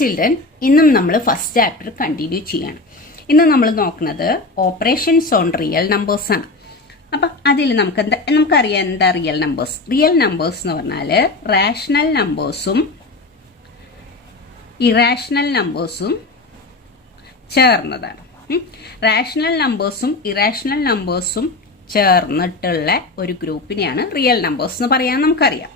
Children, ഇന്നും നമ്മൾ first chapter continue ചെയ്യാണ്. ഇന്ന് നമ്മൾ നോക്കുന്നത് ഓപ്പറേഷൻസ് ഓൺ റിയൽ നമ്പേഴ്സ് ആണ്. അപ്പൊ അതിൽ നമുക്കറിയാം എന്താ റിയൽ നമ്പേഴ്സ്. റിയൽ നമ്പേഴ്സ് എന്ന് പറഞ്ഞാൽ റാഷണൽ നമ്പേഴ്സും ഇറാഷണൽ നമ്പേഴ്സും ചേർന്നതാണ്. റാഷണൽ നമ്പേഴ്സും ഇറാഷണൽ നമ്പേഴ്സും ചേർന്നിട്ടുള്ള ഒരു ഗ്രൂപ്പിനെയാണ് റിയൽ നമ്പേഴ്സ് എന്ന് പറയാൻ നമുക്കറിയാം.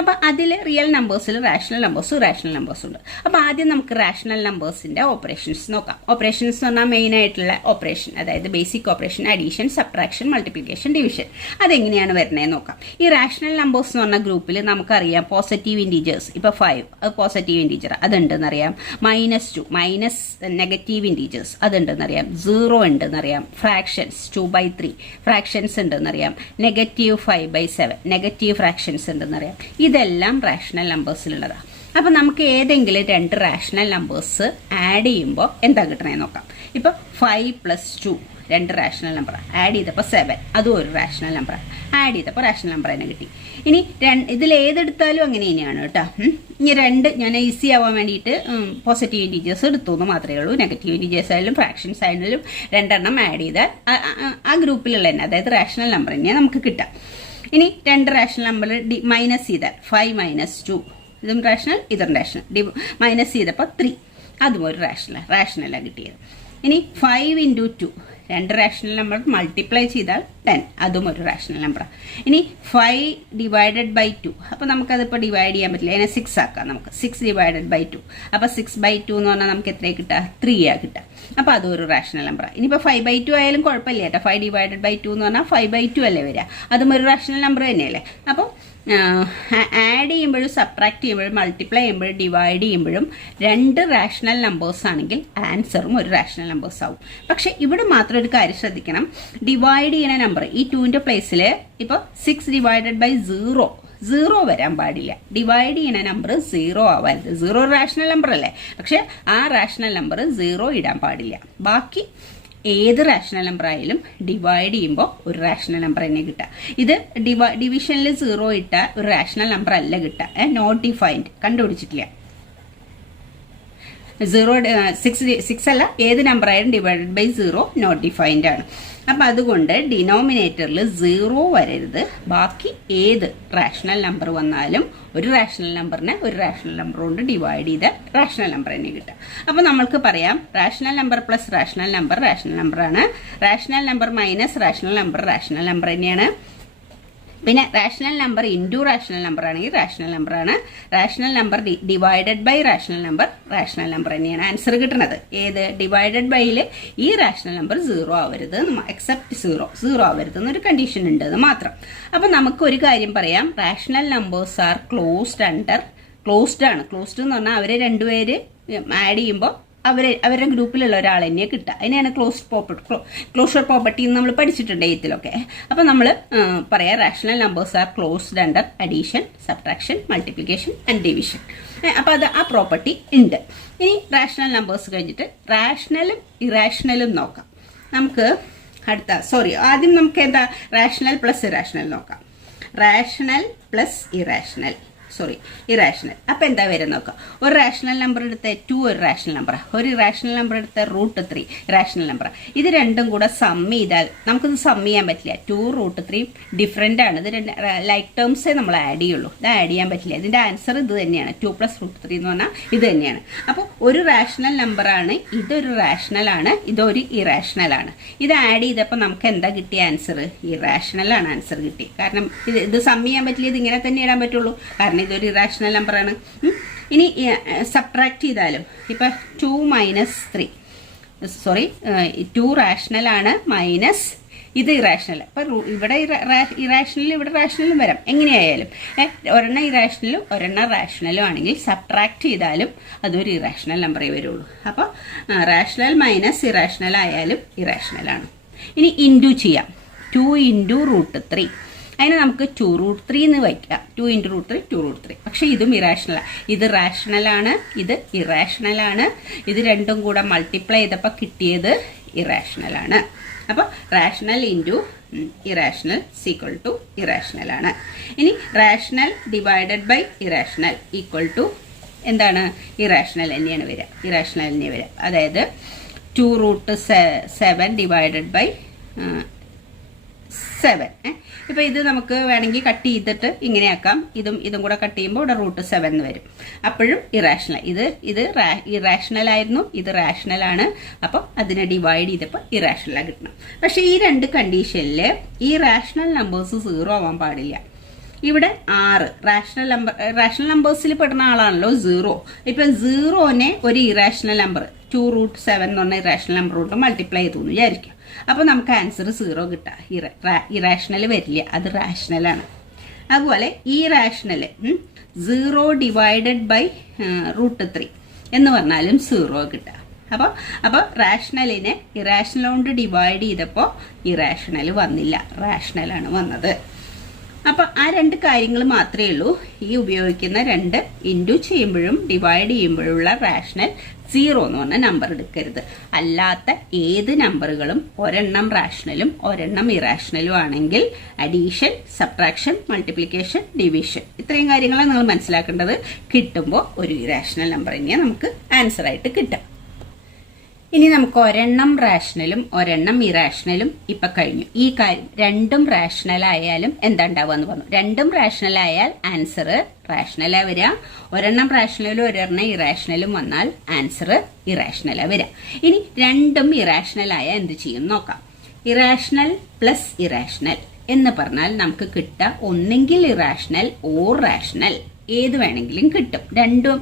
അപ്പൊ അതിൽ റിയൽ നമ്പേഴ്സിൽ റാഷണൽ നമ്പേഴ്സും ഇറാഷണൽ നമ്പേഴ്സും ഉണ്ട്. അപ്പൊ ആദ്യം നമുക്ക് റാഷണൽ നമ്പേഴ്സിന്റെ ഓപ്പറേഷൻസ് നോക്കാം. ഓപ്പറേഷൻസ് എന്ന് പറഞ്ഞാൽ മെയിൻ ആയിട്ടുള്ള ഓപ്പറേഷൻ, അതായത് basic operation, addition, subtraction, multiplication, division, അതെങ്ങനെയാണ് വരുന്നത് നോക്കാം. ഈ റാഷണൽ നമ്പേഴ്സ് എന്ന് പറഞ്ഞ ഗ്രൂപ്പിൽ നമുക്കറിയാം പോസിറ്റീവ് ഇൻറ്റീജേഴ്സ്, ഇപ്പൊ 5 അത് പോസിറ്റീവ് ഇൻറ്റീജർ അതുണ്ടെന്നറിയാം. -2 മൈനസ് നെഗറ്റീവ് ഇൻറ്റീജേഴ്സ് അതുണ്ടെന്നറിയാം. 0 ഉണ്ടെന്നറിയാം. ഫ്രാക്ഷൻസ് 2/3 ഫ്രാക്ഷൻസ് ഉണ്ടെന്നറിയാം. -5/7 നെഗറ്റീവ് ഫ്രാക്ഷൻസ് ഉണ്ടെന്നറിയാം. ഇതെല്ലാം റാഷണൽ നമ്പേഴ്സിലുള്ളതാണ്. അപ്പൊ നമുക്ക് ഏതെങ്കിലും 2 റാഷണൽ നമ്പേഴ്സ് ആഡ് ചെയ്യുമ്പോൾ എന്താ കിട്ടണേ നോക്കാം. ഇപ്പൊ 5 + 2 2 റാഷണൽ നമ്പർ ആഡ് ചെയ്തപ്പോൾ 7, അതും ഒരു റാഷണൽ നമ്പർ ആഡ് ചെയ്തപ്പോൾ റാഷണൽ നമ്പർ തന്നെ കിട്ടി. ഇനി ഇതിൽ ഏതെടുത്താലും അങ്ങനെ തന്നെയാണ് കേട്ടോ. ഇനി 2 ഞാൻ ഈസി ആവാൻ വേണ്ടിയിട്ട് പോസിറ്റീവ് ഇൻറ്റീജേഴ്സ് എടുത്തു എന്ന് മാത്രമേ ഉള്ളൂ. നെഗറ്റീവ് ഇൻറ്റീജേഴ്സ് ആയാലും ഫ്രാക്ഷൻസ് ആയാലും 2 ആഡ് ചെയ്താൽ ആ ഗ്രൂപ്പിലുള്ള തന്നെ, അതായത് റാഷണൽ നമ്പർ തന്നെയാണ് നമുക്ക് കിട്ടാം. ഇനി 2 റാഷണൽ നമ്പർ മൈനസ് ചെയ്താൽ 5 - 2 ഇതും റാഷണൽ ഇതും റാഷണൽ. മൈനസ് ചെയ്തപ്പോൾ 3 അതും ഒരു റാഷണലാണ് കിട്ടിയത്. ഇനി 5 × 2 2 റാഷണൽ നമ്പർ മൾട്ടിപ്ലൈ ചെയ്താൽ 10 അതും ഒരു റാഷണൽ നമ്പറാണ്. ഇനി 5 / 2 അപ്പോൾ നമുക്കതിപ്പോൾ ഡിവൈഡ് ചെയ്യാൻ പറ്റില്ല, അതിനെ 6 ആക്കാം. നമുക്ക് 6 / 2 അപ്പോൾ 6/2 എന്ന് പറഞ്ഞാൽ നമുക്ക് എത്രയാണ് കിട്ടുക? 3 കിട്ടുക. അപ്പോൾ അതും ഒരു റാഷണൽ നമ്പറാണ്. ഇനിയിപ്പോൾ 5/2 ആയാലും കുഴപ്പമില്ല കേട്ടോ. 5 / 2 എന്ന് പറഞ്ഞാൽ 5/2 അല്ലേ വരിക, അതും ഒരു റാഷണൽ നമ്പർ തന്നെയല്ലേ. അപ്പോൾ ആഡ് ചെയ്യുമ്പോഴും സബ്ട്രാക്ട് ചെയ്യുമ്പോഴും മൾട്ടിപ്ലൈ ചെയ്യുമ്പോഴും ഡിവൈഡ് ചെയ്യുമ്പോഴും 2 റാഷണൽ നമ്പേഴ്സ് ആണെങ്കിൽ ആൻസറും ഒരു റാഷണൽ നമ്പേഴ്സ് ആവും. പക്ഷെ ഇവിടെ മാത്രം ഒരു കാര്യം ശ്രദ്ധിക്കണം. ഡിവൈഡ് ചെയ്യുന്ന നമ്പർ ഈ 2ന്റെ പ്ലേസിൽ ഇപ്പോൾ 6 / 0 വരാൻ പാടില്ല. ഡിവൈഡ് ചെയ്യുന്ന നമ്പർ 0 ആവരുത്. 0 റാഷണൽ നമ്പർ അല്ലേ, പക്ഷെ ആ റാഷണൽ നമ്പർ 0 ഇടാൻ പാടില്ല. ബാക്കി ഏത് റാഷണൽ നമ്പർ ആയാലും ഡിവൈഡ് ചെയ്യുമ്പോൾ ഒരു റാഷണൽ നമ്പർ തന്നെ കിട്ടുക. ഇത് ഡിവിഷനിൽ 0 ഇട്ട ഒരു റാഷണൽ നമ്പർ അല്ല കിട്ടുക. Not defined കണ്ടുപിടിച്ചിട്ടില്ല. 6 അല്ല, ഏത് നമ്പർ ആയാലും /0 നോട്ട് ഡിഫൈൻഡ് ആണ്. അപ്പം അതുകൊണ്ട് ഡിനോമിനേറ്ററിൽ 0 വരരുത്. ബാക്കി ഏത് റാഷണൽ നമ്പർ വന്നാലും ഒരു റാഷണൽ നമ്പറിനെ ഒരു റാഷണൽ നമ്പർ കൊണ്ട് ഡിവൈഡ് ചെയ്ത റാഷണൽ നമ്പർ തന്നെ കിട്ടുക. അപ്പം നമ്മൾക്ക് പറയാം rational number plus rational number rational നമ്പറാണ്. Rational number minus rational number തന്നെയാണ്. പിന്നെ rational number into rational number ആണെങ്കിൽ റാഷണൽ നമ്പറാണ്. Rational number divided by rational number തന്നെയാണ് ആൻസർ കിട്ടുന്നത്. ഏത് ഡിവൈഡഡ് ബൈയിൽ ഈ റാഷണൽ നമ്പർ 0 ആവരുത്, എക്സെപ്റ്റ് 0 ആവരുത് എന്നൊരു കണ്ടീഷൻ ഉണ്ട് എന്ന് മാത്രം. അപ്പം നമുക്ക് ഒരു കാര്യം പറയാം, റാഷണൽ നമ്പേഴ്സ് ആർ ക്ലോസ്ഡ് ആണ്. ക്ലോസ്ഡ് എന്ന് പറഞ്ഞാൽ അവരെ 2 പേര് ആഡ് ചെയ്യുമ്പോൾ അവരുടെ ഗ്രൂപ്പിലുള്ള ഒരാൾ തന്നെ കിട്ടുക. അതിനെയാണ് ക്ലോഷർ പ്രോപ്പർട്ടി എന്ന് നമ്മൾ പഠിച്ചിട്ടുണ്ട് 8th. അപ്പം നമ്മൾ പറയാം rational numbers are closed under addition, subtraction, multiplication and division. അപ്പം അത് ആ പ്രോപ്പർട്ടി ഉണ്ട്. ഇനി റാഷണൽ നമ്പേഴ്സ് കഴിഞ്ഞിട്ട് റാഷണലും ഇറാഷണലും നോക്കാം. നമുക്ക് ആദ്യം നമുക്ക് എന്താ റാഷണൽ പ്ലസ് ഇറാഷണൽ നോക്കാം. Rational plus irrational irrational. അപ്പം എന്താ വരും നോക്കാം. ഒരു റാഷണൽ നമ്പർ എടുത്ത 2 ഒരു റാഷണൽ നമ്പറാണ്. ഒരു ഇറാഷണൽ നമ്പർ എടുത്ത √3 റാഷണൽ നമ്പറാണ്. ഇത് രണ്ടും കൂടെ സം ചെയ്താൽ നമുക്കിത് സം ചെയ്യാൻ പറ്റില്ല. 2 √3 ഡിഫറെൻ്റ് ആണ്. ഇത് ലൈക്ക് ടേംസേ നമ്മൾ ആഡ് ചെയ്യുള്ളൂ. ഇത് ആഡ് ചെയ്യാൻ പറ്റില്ല. ഇതിൻ്റെ ആൻസർ ഇത് തന്നെയാണ്. 2 + √3 എന്ന് പറഞ്ഞാൽ ഇത് തന്നെയാണ്. അപ്പോൾ ഒരു റാഷണൽ നമ്പറാണ്, ഇതൊരു റാഷണലാണ്, ഇതൊരു ഇറാഷണലാണ്. ഇത് ആഡ് ചെയ്തപ്പോൾ നമുക്ക് എന്താ കിട്ടിയ ആൻസർ? ഇറാഷണലാണ് ആൻസർ കിട്ടി. കാരണം ഇത് സം ചെയ്യാൻ പറ്റില്ല, ഇത് ഇങ്ങനെ തന്നെ ഇടാൻ പറ്റുള്ളൂ, കാരണം ഇതൊരു ഇറാഷണൽ നമ്പറാണ്. ഇനി സബ്ട്രാക്ട് ചെയ്താലും ഇപ്പം 2 റാഷണൽ ആണ് മൈനസ് ഇത് ഇറാഷണൽ. അപ്പം ഇവിടെ ഇറാഷണലും ഇവിടെ റാഷണലും വരാം. എങ്ങനെയായാലും ഒരെണ്ണം ഇറാഷണലും ഒരെണ്ണം റാഷണലും ആണെങ്കിൽ സബ്ട്രാക്ട് ചെയ്താലും അതൊരു ഇറാഷണൽ നമ്പറേ വരുള്ളൂ. അപ്പോൾ റാഷണൽ മൈനസ് ഇറാഷണൽ ആയാലും ഇറാഷണലാണ്. ഇനി ഇൻറ്റു ചെയ്യാം. 2 × √3 അതിന് നമുക്ക് 2 √3 എന്ന് വയ്ക്കാം. 2 × √3 2 √3. പക്ഷെ ഇതും ഇറാഷണലാണ്. ഇത് റാഷണലാണ്, ഇത് ഇറാഷണലാണ്. ഇത് രണ്ടും കൂടെ മൾട്ടിപ്ലൈ ചെയ്തപ്പോൾ കിട്ടിയത് ഇറാഷണലാണ്. അപ്പോൾ rational into irrational equal to ഇറാഷണലാണ്. ഇനി rational divided by irrational equal to എന്താണ് ഇറാഷണൽ തന്നെയാണ് വരിക, ഇറാഷണൽ തന്നെ വരിക. അതായത് 2√7 ഡിവൈഡഡ് ബൈ 7. ഇപ്പം ഇത് നമുക്ക് വേണമെങ്കിൽ കട്ട് ചെയ്തിട്ട് ഇങ്ങനെ ആക്കാം. ഇതും കൂടെ കട്ട് ചെയ്യുമ്പോൾ ഇവിടെ √7 എന്ന് വരും. അപ്പോഴും ഇറാഷണൽ. ഇത് ഇറാഷണൽ ആയിരുന്നു, ഇത് റാഷണൽ ആണ്. അപ്പം അതിനെ ഡിവൈഡ് ചെയ്തപ്പോൾ ഇറാഷണലാണ് കിട്ടണം. പക്ഷെ ഈ രണ്ട് കണ്ടീഷനിൽ ഈ റാഷണൽ നമ്പേഴ്സ് 0 ആവാൻ പാടില്ല. ഇവിടെ 6 റാഷണൽ നമ്പേഴ്സിൽ പെടുന്ന ആളാണല്ലോ 0. ഇപ്പൊ 0നെ ഒരു ഇറാഷണൽ നമ്പർ 2√7 എന്ന് പറഞ്ഞ ഇറാഷണൽ നമ്പർ കൊണ്ട് മൾട്ടിപ്ലൈ ചെയ്തു എന്ന് വിചാരിക്കും. അപ്പൊ നമുക്ക് ആൻസർ 0 കിട്ടാം. ഇറാഷണൽ വരില്ല, അത് റാഷണലാണ്. അതുപോലെ ഈ റാഷണൽ 0 ഡിവൈഡഡ് ബൈ √3 എന്ന് പറഞ്ഞാലും 0 കിട്ടാം. അപ്പൊ റാഷണലിനെ ഇറാഷണൽ കൊണ്ട് ഡിവൈഡ് ചെയ്തപ്പോൾ ഇറാഷണൽ വന്നില്ല, റാഷണലാണ് വന്നത്. അപ്പൊ ആ രണ്ട് കാര്യങ്ങൾ മാത്രമേ ഉള്ളൂ. ഈ ഉപയോഗിക്കുന്ന രണ്ട് ഇൻറ്റു ചെയ്യുമ്പോഴും ഡിവൈഡ് ചെയ്യുമ്പോഴുള്ള റാഷണൽ 0 എന്ന് പറഞ്ഞ നമ്പർ എടുക്കരുത്. അല്ലാത്ത ഏത് നമ്പറുകളും ഒരെണ്ണം റാഷണലും ഒരെണ്ണം ഇറാഷണലും ആണെങ്കിൽ അഡീഷൻ, സബ്ട്രാക്ഷൻ, മൾട്ടിപ്ലിക്കേഷൻ, ഡിവിഷൻ ഇത്രയും കാര്യങ്ങളാണ് നിങ്ങൾ മനസ്സിലാക്കേണ്ടത്. കിട്ടുമ്പോൾ ഒരു ഇറാഷണൽ നമ്പർ തന്നെയാണ് നമുക്ക് ആൻസർ ആയിട്ട് കിട്ടുക. ഇനി നമുക്ക് ഒരെണ്ണം റാഷണലും ഒരെണ്ണം ഇറാഷണലും ഇപ്പൊ കഴിഞ്ഞു. ഈ കാര്യം രണ്ടും റാഷണൽ ആയാലും എന്താ ഉണ്ടാവുക എന്ന് പറഞ്ഞു. രണ്ടും റാഷണൽ ആയാൽ ആൻസർ റാഷണലാ വരിക. ഒരെണ്ണം റാഷണലും ഒരെണ്ണം ഇറാഷണലും വന്നാൽ ആൻസർ ഇറാഷണലാ വരിക. ഇനി രണ്ടും ഇറാഷണൽ ആയാൽ എന്ത് ചെയ്യും നോക്കാം. ഇറാഷണൽ പ്ലസ് ഇറാഷണൽ എന്ന് പറഞ്ഞാൽ നമുക്ക് കിട്ടുക ഒന്നെങ്കിൽ ഇറാഷണൽ ഓർ റാഷണൽ, ഏത് വേണമെങ്കിലും കിട്ടും. രണ്ടും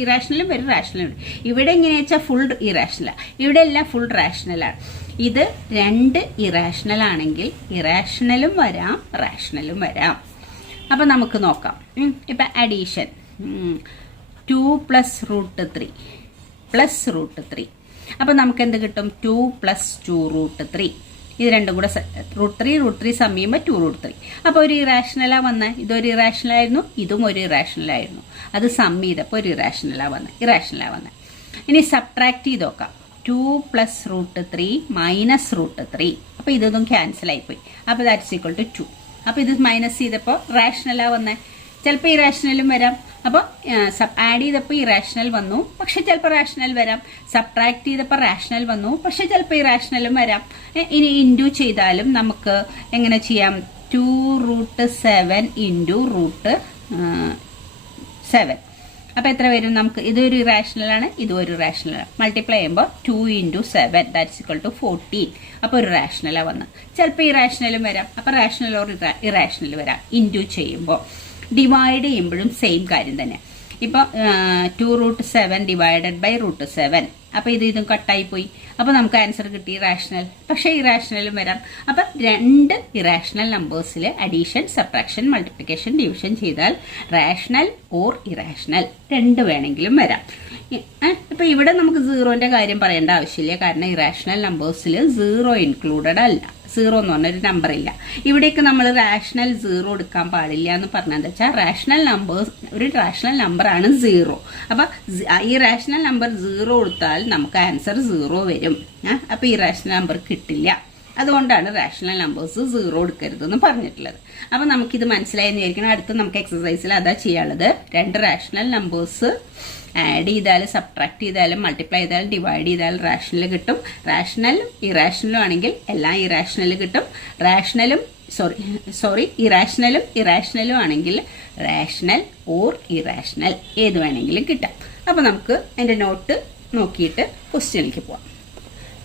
ഇറാഷണലും വരും, റാഷണലും വരും. ഇവിടെ എങ്ങനെയാ വെച്ചാൽ ഫുൾ ഇറാഷണലാണ്, ഇവിടെ എല്ലാം ഫുൾ റാഷണലാണ്. ഇത് രണ്ട് ഇറാഷണൽ ആണെങ്കിൽ ഇറാഷണലും വരാം റാഷണലും വരാം. അപ്പൊ നമുക്ക് നോക്കാം. ഇപ്പൊ അഡീഷൻ 2 + √3 പ്ലസ് √3. അപ്പൊ നമുക്ക് എന്ത് കിട്ടും? 2 + 2√3. ഇത് രണ്ടും കൂടെ √3 സം ചെയ്യുമ്പോൾ 2√3. അപ്പോൾ ഒരു ഇറാഷണലാ വന്നത്. ഇതൊരു ഇറാഷണലായിരുന്നു, ഇതും ഒരു ഇറാഷണലായിരുന്നു. അത് സം ചെയ്തപ്പോൾ ഒരു ഇറാഷണലാ വന്നത്. ഇനി സബ്ട്രാക്ട് ചെയ്ത് നോക്കാം. 2 + √3 മൈനസ് √3. അപ്പോൾ ഇതൊന്നും ക്യാൻസൽ ആയിപ്പോയി. അപ്പോൾ ദാറ്റ്സ് ഈക്വൽ ടു 2. അപ്പോൾ ഇത് മൈനസ് ചെയ്തപ്പോൾ റാഷണലാ വന്നത്. ചിലപ്പോൾ ഇറാഷണലും വരാം. അപ്പോൾ ആഡ് ചെയ്തപ്പോൾ ഇറാഷണൽ വന്നു, പക്ഷെ ചിലപ്പോൾ റാഷണൽ വരാം. സബ്ട്രാക്ട് ചെയ്തപ്പോൾ റാഷണൽ വന്നു, പക്ഷെ ചിലപ്പോൾ ഇറാഷണലും വരാം. ഇനി ഇൻറ്റു ചെയ്താലും നമുക്ക് എങ്ങനെ ചെയ്യാം? 2√7 × √7. അപ്പോൾ എത്ര വരും നമുക്ക്? ഇതൊരു ഇറാഷണലാണ്, ഇതും ഒരു ഇറാഷണലാണ്. മൾട്ടിപ്ലൈ ചെയ്യുമ്പോൾ 2 × 7 ദാറ്റ്സ് ഈക്വൽ ടു 14. അപ്പോൾ ഒരു റാഷണലാണ് വന്നത്. ചിലപ്പോൾ ഇറാഷണലും വരാം. അപ്പോൾ റാഷണൽ ഓർ ഇറാഷണൽ വരാം. ഇൻറ്റു ചെയ്യുമ്പോൾ ഡിവൈഡ് ചെയ്യുമ്പോഴും സെയിം കാര്യം തന്നെ. ഇപ്പോൾ 2√7 ഡിവൈഡഡ് ബൈ √7. അപ്പോൾ ഇതും കട്ടായി പോയി. അപ്പോൾ നമുക്ക് ആൻസർ കിട്ടി റാഷണൽ. പക്ഷേ ഇറാഷണലും വരാം. അപ്പം രണ്ട് ഇറാഷണൽ നമ്പേഴ്സിൽ അഡീഷൻ, സബ്ട്രാക്ഷൻ, മൾട്ടിപ്ലിക്കേഷൻ, ഡിവിഷൻ ചെയ്താൽ റാഷണൽ ഓർ ഇറാഷണൽ രണ്ട് വേണമെങ്കിലും വരാം. ഇപ്പം ഇവിടെ നമുക്ക് 0ന്റെ കാര്യം പറയേണ്ട ആവശ്യമില്ല. കാരണം ഇറാഷണൽ നമ്പേഴ്സിൽ 0 ഇൻക്ലൂഡഡ് അല്ല. 0 എന്ന് പറഞ്ഞൊരു നമ്പർ ഇല്ല. ഇവിടേക്ക് നമ്മൾ റാഷണൽ 0 എടുക്കാൻ പാടില്ല എന്ന് പറഞ്ഞതെന്ന് വെച്ചാൽ റാഷണൽ നമ്പേഴ്സ് ഒരു റാഷണൽ നമ്പറാണ് 0. അപ്പൊ ഈ റാഷണൽ നമ്പർ 0 കൊടുത്താൽ നമുക്ക് ആൻസർ 0 വരും. അപ്പൊ ഈ റാഷണൽ നമ്പർ കിട്ടില്ല. അതുകൊണ്ടാണ് റാഷണൽ നമ്പേഴ്സ് 0 എടുക്കരുതെന്ന് പറഞ്ഞിട്ടുള്ളത്. അപ്പൊ നമുക്കിത് മനസ്സിലായെന്ന് വിചാരിക്കണം. അടുത്ത് നമുക്ക് എക്സസൈസിൽ അതാ ചെയ്യാനുള്ളത്. രണ്ട് റാഷണൽ നമ്പേഴ്സ് ആഡ് ചെയ്താലും സബ്ട്രാക്ട് ചെയ്താലും മൾട്ടിപ്ലൈ ചെയ്താലും ഡിവൈഡ് ചെയ്താലും റാഷണൽ കിട്ടും. റാഷണലും ഇറാഷണലും ആണെങ്കിൽ എല്ലാം ഇറാഷണൽ കിട്ടും. ഇറാഷണലും ഇറാഷണലും ആണെങ്കിൽ റാഷണൽ ഓർ ഇറാഷണൽ ഏത് വേണമെങ്കിലും കിട്ടാം. അപ്പൊ നമുക്ക് എൻ്റെ നോട്ട് നോക്കിയിട്ട് ക്വസ്റ്റ്യനിലേക്ക് പോവാം.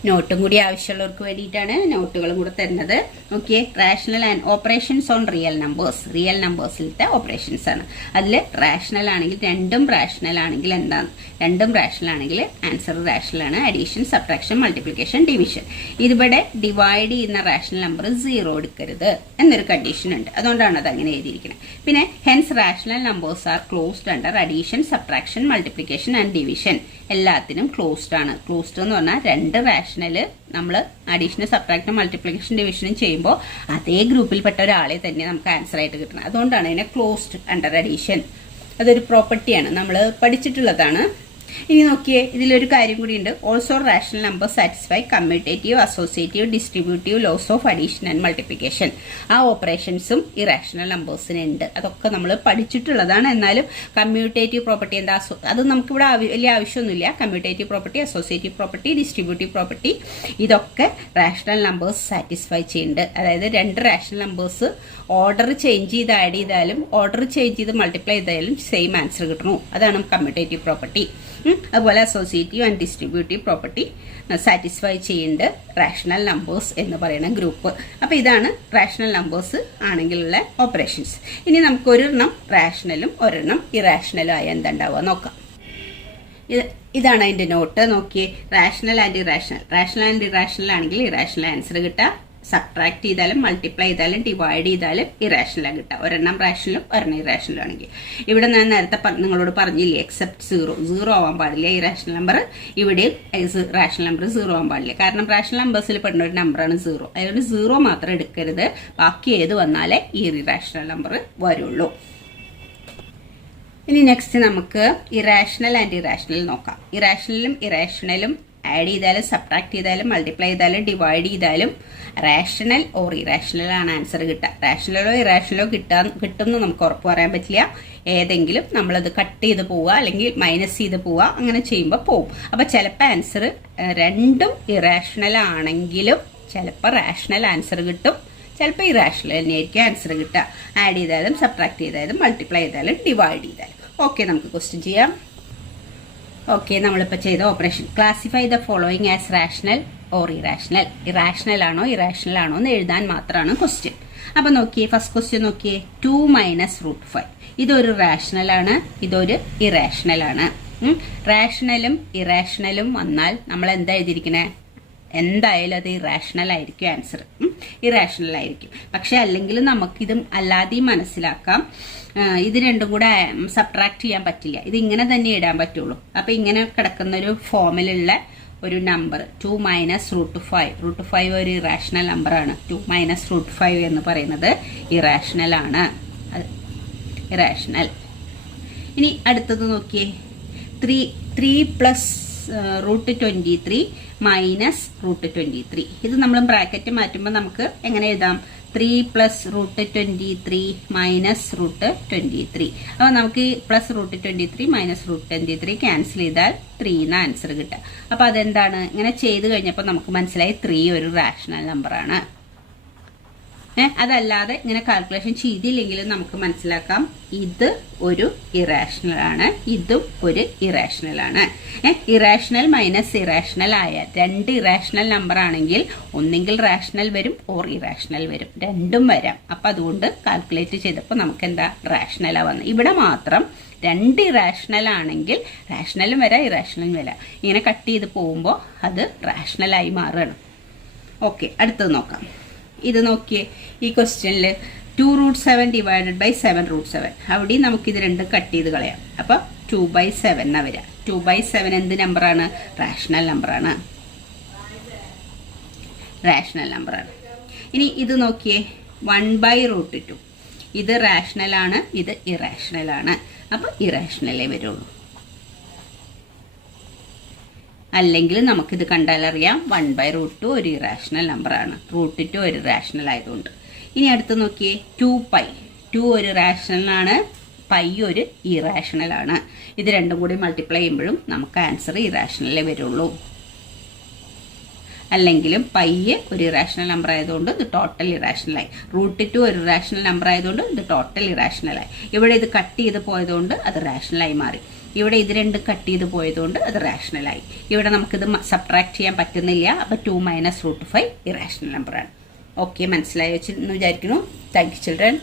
നോട്ടും കൂടി ആവശ്യമുള്ളവർക്ക് വേണ്ടിയിട്ടാണ് നോട്ടുകളും കൂടെ തരുന്നത്. Okay, rational and operations on real നമ്പേഴ്സിലത്തെ ഓപ്പറേഷൻസ് ആണ്. അതിൽ റാഷണൽ ആണെങ്കിൽ രണ്ടും റാഷണൽ ആണെങ്കിൽ എന്താണ്? രണ്ടും റാഷണൽ ആണെങ്കിൽ ആൻസർ റാഷണൽ ആണ്. Addition, subtraction, multiplication, division. ഇതിവിടെ ഡിവൈഡ് ചെയ്യുന്ന റാഷണൽ നമ്പർ 0 എടുക്കരുത് എന്നൊരു കണ്ടീഷൻ ഉണ്ട്. അതുകൊണ്ടാണ് അത് അങ്ങനെ എഴുതിയിരിക്കുന്നത്. പിന്നെ hence rational numbers are closed under addition, subtraction, multiplication and division. എല്ലാത്തിനും ക്ലോസ്ഡ് ആണ്. ക്ലോസ്ഡ് എന്ന് പറഞ്ഞാൽ രണ്ട് റാഷണല് നമ്മൾ അഡീഷനും സബ്ട്രാക്ഷൻ, മൾട്ടിപ്ലിക്കേഷൻ, ഡിവിഷനും ചെയ്യുമ്പോൾ അതേ ഗ്രൂപ്പിൽപ്പെട്ട ഒരാളെ തന്നെ നമുക്ക് ആൻസർ ആയിട്ട് കിട്ടണം. അതുകൊണ്ടാണ് ഇതിനെ ക്ലോസ്ഡ് അണ്ടർ അഡീഷൻ. അതൊരു പ്രോപ്പർട്ടിയാണ്, നമ്മൾ പഠിച്ചിട്ടുള്ളതാണ്. ഇനി നോക്കിയേ, ഇതിലൊരു കാര്യം കൂടിയുണ്ട്. Also rational number satisfy commutative, associative, distributive laws of addition and multiplication. ആ ഓപ്പറേഷൻസും ഈ റാഷണൽ നമ്പേഴ്സിനുണ്ട്. അതൊക്കെ നമ്മൾ പഠിച്ചിട്ടുള്ളതാണ്. എന്നാലും കമ്മ്യൂട്ടേറ്റീവ് പ്രോപ്പർട്ടി എന്താ, അത് നമുക്കിവിടെ വലിയ ആവശ്യമൊന്നുമില്ല. Commutative property, associative property, distributive property, ഇതൊക്കെ റാഷണൽ നമ്പേഴ്സ് സാറ്റിസ്ഫൈ ചെയ്യുന്നുണ്ട്. അതായത് രണ്ട് റാഷണൽ നമ്പേഴ്സ് ഓർഡർ ചേഞ്ച് ചെയ്ത് ആഡ് ചെയ്താലും ഓർഡർ ചേഞ്ച് ചെയ്ത് മൾട്ടിപ്ലൈ ചെയ്താലും സെയിം ആൻസർ കിട്ടണു. അതാണ് കമ്മ്യൂട്ടേറ്റീവ് പ്രോപ്പർട്ടി. അതുപോലെ associative and distributive property satisfy ചെയ്യുന്നുണ്ട് റാഷണൽ നമ്പേഴ്സ് എന്ന് പറയുന്ന ഗ്രൂപ്പ്. അപ്പോൾ ഇതാണ് റാഷണൽ നമ്പേഴ്സ് ആണെങ്കിലുള്ള ഓപ്പറേഷൻസ്. ഇനി നമുക്ക് ഒരെണ്ണം റാഷണലും ഒരെണ്ണം ഇറാഷണലും ആയ എന്തുണ്ടാവുക നോക്കാം. ഇതാണ് അതിന്റെ നോട്ട്. നോക്കിയേ, rational and irrational. Rational and irrational ആണെങ്കിൽ ഇറാഷണൽ ആൻസർ കിട്ടുക. സബ്ട്രാക്ട് ചെയ്താലും മൾട്ടിപ്ലൈ ചെയ്താലും ഡിവൈഡ് ചെയ്താലും ഇറാഷണലാണ് കിട്ടുക. ഒരെണ്ണം റാഷണലും ഒരെണ്ണം ഇറാഷണലും ആണെങ്കിൽ. ഇവിടെ ഞാൻ നേരത്തെ നിങ്ങളോട് പറഞ്ഞില്ലേ, എക്സെപ്റ്റ് സീറോ ആവാൻ പാടില്ല ഇറാഷണൽ നമ്പർ. ഇവിടെ റാഷണൽ നമ്പർ 0 ആവാൻ പാടില്ല. കാരണം റാഷണൽ നമ്പേഴ്സിൽ പെടുന്ന ഒരു നമ്പറാണ് 0. അതുകൊണ്ട് 0 മാത്രം എടുക്കരുത്. ബാക്കി ഏത് വന്നാലേ ഈ ഇറാഷണൽ നമ്പർ വരുള്ളൂ. ഇനി നെക്സ്റ്റ് നമുക്ക് ഇറാഷണൽ ആൻഡ് ഇറാഷണൽ നോക്കാം. ഇറാഷണലും ഇറാഷണലും ആഡ് ചെയ്താലും സബ്ട്രാക്ട് ചെയ്താലും മൾട്ടിപ്ലൈ ചെയ്താലും ഡിവൈഡ് ചെയ്താലും റാഷണൽ ഓർ ഇറാഷണൽ ആണ് ആൻസർ കിട്ടുക. റാഷണലോ ഇറാഷണലോ കിട്ടുമെന്ന് നമുക്ക് ഉറപ്പ് പറയാൻ പറ്റില്ല. ഏതെങ്കിലും നമ്മളത് കട്ട് ചെയ്ത് പോവുക അല്ലെങ്കിൽ മൈനസ് ചെയ്ത് പോവുക, അങ്ങനെ ചെയ്യുമ്പോൾ പോവും. അപ്പൊ ചിലപ്പോൾ ആൻസർ രണ്ടും ഇറാഷണൽ ആണെങ്കിലും ചിലപ്പോൾ റാഷണൽ ആൻസർ കിട്ടും, ചിലപ്പോൾ ഇറാഷണൽ തന്നെയായിരിക്കും ആൻസർ കിട്ടുക. ആഡ് ചെയ്താലും സബ്ട്രാക്ട് ചെയ്താലും മൾട്ടിപ്ലൈ ചെയ്താലും ഡിവൈഡ് ചെയ്താലും. ഓക്കെ, നമുക്ക് ക്വസ്റ്റ്യൻ ചെയ്യാം. ഓക്കെ, നമ്മളിപ്പോൾ ചെയ്ത operation. Classify the following as rational or irrational. Irrational ആണോ ഇറാഷണൽ ആണോ എന്ന് എഴുതാൻ മാത്രമാണ് ക്വസ്റ്റ്യൻ. അപ്പൊ നോക്കിയേ, ഫസ്റ്റ് ക്വസ്റ്റ്യൻ നോക്കിയേ, 2 - √5. ഇതൊരു റാഷണൽ ആണ്, ഇതൊരു ഇറാഷണൽ ആണ്. റാഷണലും ഇറാഷണലും വന്നാൽ നമ്മൾ എന്താ എഴുതിയിരിക്കണേ? എന്തായാലും അത് ഇറാഷണൽ ആയിരിക്കും ആൻസർ, ഇറാഷണൽ ആയിരിക്കും. പക്ഷെ അല്ലെങ്കിൽ നമുക്കിതും അല്ലാതെയും മനസ്സിലാക്കാം. ഇത് രണ്ടും കൂടെ സബ്ട്രാക്ട് ചെയ്യാൻ പറ്റില്ല, ഇത് ഇങ്ങനെ തന്നെ ഇടാൻ പറ്റുള്ളൂ. അപ്പൊ ഇങ്ങനെ കിടക്കുന്ന ഒരു ഫോമിലുള്ള ഒരു നമ്പർ 2 - √5. √5 ഒരു ഇറാഷണൽ നമ്പറാണ്. 2 - √5 എന്ന് പറയുന്നത് ഇറാഷണൽ ആണ്, ഇറാഷണൽ. ഇനി അടുത്തത് നോക്കിയേ, 3 + √23 - √23. ഇത് നമ്മൾ ബ്രാക്കറ്റ് മാറ്റുമ്പോൾ നമുക്ക് എങ്ങനെ എഴുതാം? 3 + √23 - √23. അപ്പൊ നമുക്ക് +√23 - √23 ക്യാൻസൽ ചെയ്താൽ 3 എന്ന ആൻസർ കിട്ടുക. അപ്പൊ അതെന്താണ്? ഇങ്ങനെ ചെയ്ത് കഴിഞ്ഞപ്പോൾ നമുക്ക് മനസ്സിലായി 3 ഒരു റാഷണൽ നമ്പറാണ്. അതല്ലാതെ ഇങ്ങനെ കാൽക്കുലേഷൻ ചെയ്തില്ലെങ്കിലും നമുക്ക് മനസ്സിലാക്കാം ഇത് ഒരു ഇറാഷണൽ ആണ്, ഇതും ഒരു ഇറാഷണൽ ആണ്. ഇറാഷണൽ മൈനസ് ഇറാഷണൽ ആയ രണ്ട് ഇറാഷണൽ നമ്പർ ആണെങ്കിൽ ഒന്നെങ്കിൽ റാഷണൽ വരും ഓർ ഇറാഷണൽ വരും, രണ്ടും വരാം. അപ്പൊ അതുകൊണ്ട് കാൽക്കുലേറ്റ് ചെയ്തപ്പോൾ നമുക്ക് എന്താ റാഷണലാ വന്നത്. ഇവിടെ മാത്രം രണ്ട് ഇറാഷണൽ ആണെങ്കിൽ റാഷണലും വരാം ഇറാഷണലും വരാം. ഇങ്ങനെ കട്ട് ചെയ്ത് പോകുമ്പോൾ അത് റാഷണലായി മാറുകയാണ്. ഓക്കെ, അടുത്തത് നോക്കാം. ഇത് നോക്കിയേ, ഈ ക്വസ്റ്റ്യനിൽ 2√7 / 7√7. അവിടെ നമുക്ക് ഇത് രണ്ടും കട്ട് ചെയ്ത് കളയാം. അപ്പൊ 2/7 എന്നാ വരിക. 2/7 എന്ത് നമ്പറാണ്? റാഷണൽ നമ്പറാണ്, റാഷണൽ നമ്പറാണ്. ഇനി ഇത് നോക്കിയേ, 1/√2. ഇത് റാഷണൽ ആണ്, ഇത് ഇറാഷണൽ ആണ്. അപ്പൊ ഇറാഷണലേ വരുള്ളൂ. അല്ലെങ്കിൽ നമുക്കിത് കണ്ടാൽ അറിയാം 1/√2 ഒരു ഇറാഷണൽ നമ്പറാണ്, √2 ഒരു റാഷണൽ ആയതുകൊണ്ട്. ഇനി അടുത്ത് നോക്കിയേ, 2π. 2 ഒരു റാഷണൽ ആണ്, പൈ ഒരു ഇറാഷണൽ ആണ്. ഇത് രണ്ടും കൂടി മൾട്ടിപ്ലൈ ചെയ്യുമ്പോഴും നമുക്ക് ആൻസർ ഇറാഷണലേ വരുള്ളൂ. അല്ലെങ്കിലും പൈ ഒരു ഇറാഷണൽ നമ്പർ ആയതുകൊണ്ട് ഇത് ടോട്ടൽ ഇറാഷണലായി. √2 ഒരു റാഷണൽ നമ്പർ ആയതുകൊണ്ട് ഇത് ടോട്ടൽ ഇറാഷണലായി. ഇവിടെ ഇത് കട്ട് ചെയ്ത് പോയതുകൊണ്ട് അത് റാഷണലായി മാറി. ഇവിടെ ഇത് രണ്ട് കട്ട് ചെയ്ത് പോയതുകൊണ്ട് അത് റാഷണലായി. ഇവിടെ നമുക്കിത് സബ്ട്രാക്ട് ചെയ്യാൻ പറ്റുന്നില്ല. അപ്പൊ 2 - √5 ഇറാഷണൽ നമ്പറാണ്. ഓക്കെ, മനസ്സിലായി എന്ന് വിചാരിക്കുന്നു. Thank you children.